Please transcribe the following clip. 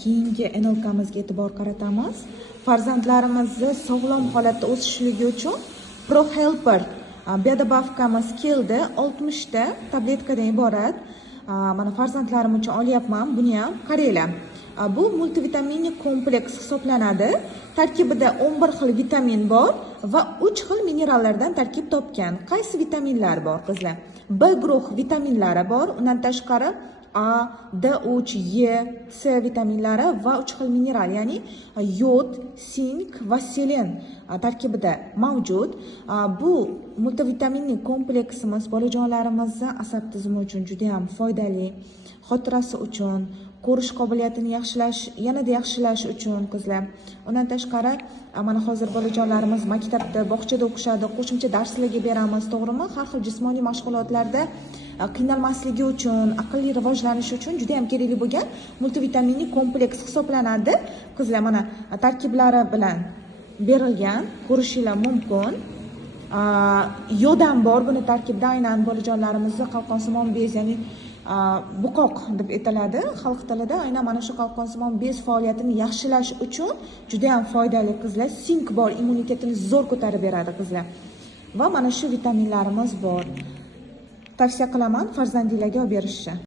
keyingi enolkamizga e'tibor qaratamiz. Farzandlarimizni sog'lom holatda o'sishligi uchun ProHelper biodobavkamiz keldi. 60 ta tabletkadan iborat. Mana farzandlarim uchun olyapman. Buni ham qaranglar. Bu multivitaminli kompleks hisoblanadi. Tarkibida 11 xil vitamin bor va 3 xil minerallardan tarkib topgan. Qaysi vitaminlar bor, qizlar? B guruh vitaminlari bor. Undan tashqari A, D3, E, C vitaminlari va 3 xil mineral, ya'ni yod, sink va selen tarkibida mavjud. Bu multivitaminli kompleksimiz bolajonlarimizni asab tizimi uchun juda ham foydali, xotirasi uchun, ko'rish qobiliyatini yaxshilash, yanada yaxshilash uchun qizlar. Undan tashqari mana hozir bolajonlarimiz maktabda, bog'chada o'qishadi, qo'shimcha darslarga beramiz, to'g'rimi? Har xil jismoniy mashg'ulotlarda qiynalmasligi uchun, aqlli rivojlanishi uchun juda ham kerakli bo'lgan multivitaminli kompleks hisoblanadi. Qizlar, mana tarkiblari bilan berilgan, ko'rishingiz mumkin. Yod ham bor buni tarkibida, aynan bolajonlarimizning qalqonsimon bez, ya'ni buqoq deb aytiladi xalq tilida. Aynan mana shu qalqonsimon bez faoliyatini yaxshilash uchun juda ham foydali qizlar. Sink bor, immunitetini zo'r ko'tarib beradi qizlar. Va mana shu vitaminlarimiz bor. Tavsiya qilaman farzandinglarga olib berishni.